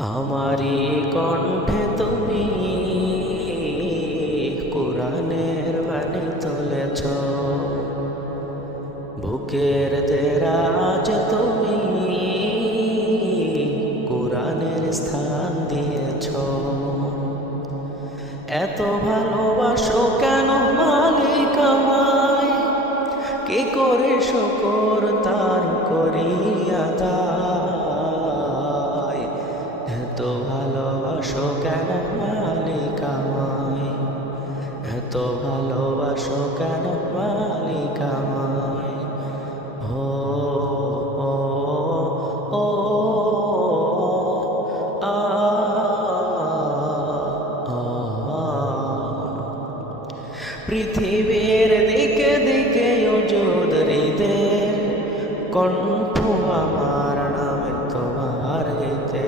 আমারি কণ্ঠে তুমি কোরআনের বাণী তুলেছ, বুকের দেরাজ তুমি কোরআনের স্থান দিয়েছ। এত ভালোবাসো কেন মালিক আমায়, কি করে শুকর তার করি আদায়। এত ভালোবাসো কেন মালিক আমায়, এত ভালোবাসো কেন মালিক আমায়। ও ও ও আ আ পৃথিবীর দিকে দিকে ওজুদ হৃদে, কণ্ঠ আমার নামে তোমার গীতে।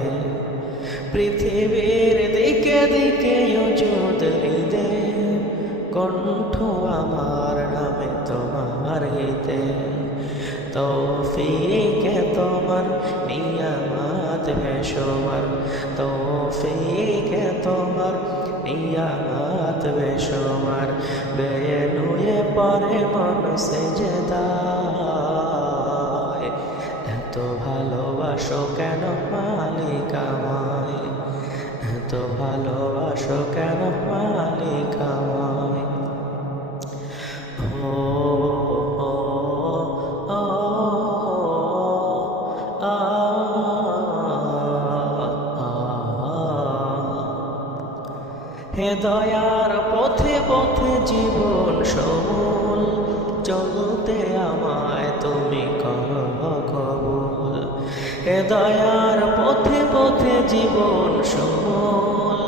পৃথিবীর দিকে দিকে ওজুদ হৃদে, কণ্ঠ আমার নামে তোমার গীতে। তৌফিকে তোমার নিয়ামত বেশুমার, তৌফিকে তোমার নিয়ামত বেশুমার। বেয়ে নুয়ে পরে মন সেজদায়, এত ভালোবাসো কেন মালিক আমায়, এত ভালোবাসো কেন মালিক আমায়। ও ও ও আ হে দয়ার পথে পথে জীবন সমূল, চলতে আমায় তুমি করো কবুল। হে দয়ার পথে পথে জীবন সমূল,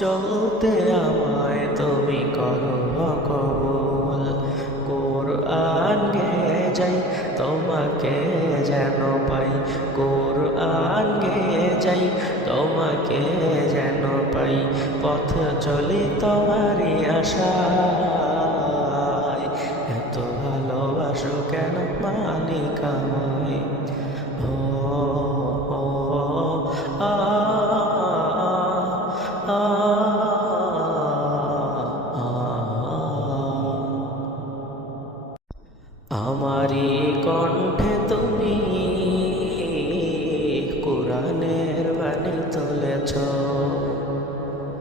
চলতে আমায় তুমি করো কবুল। কোরআন গেয়ে যাই তোমাকে যেন পাই, কোরআন গেয়ে যাই তোমাকে যেন পাই। পথ চলি তোমারই আশায়, এত ভালোবাসো কেন মালিক আমায়। ও ও আ আ আমারি কণ্ঠে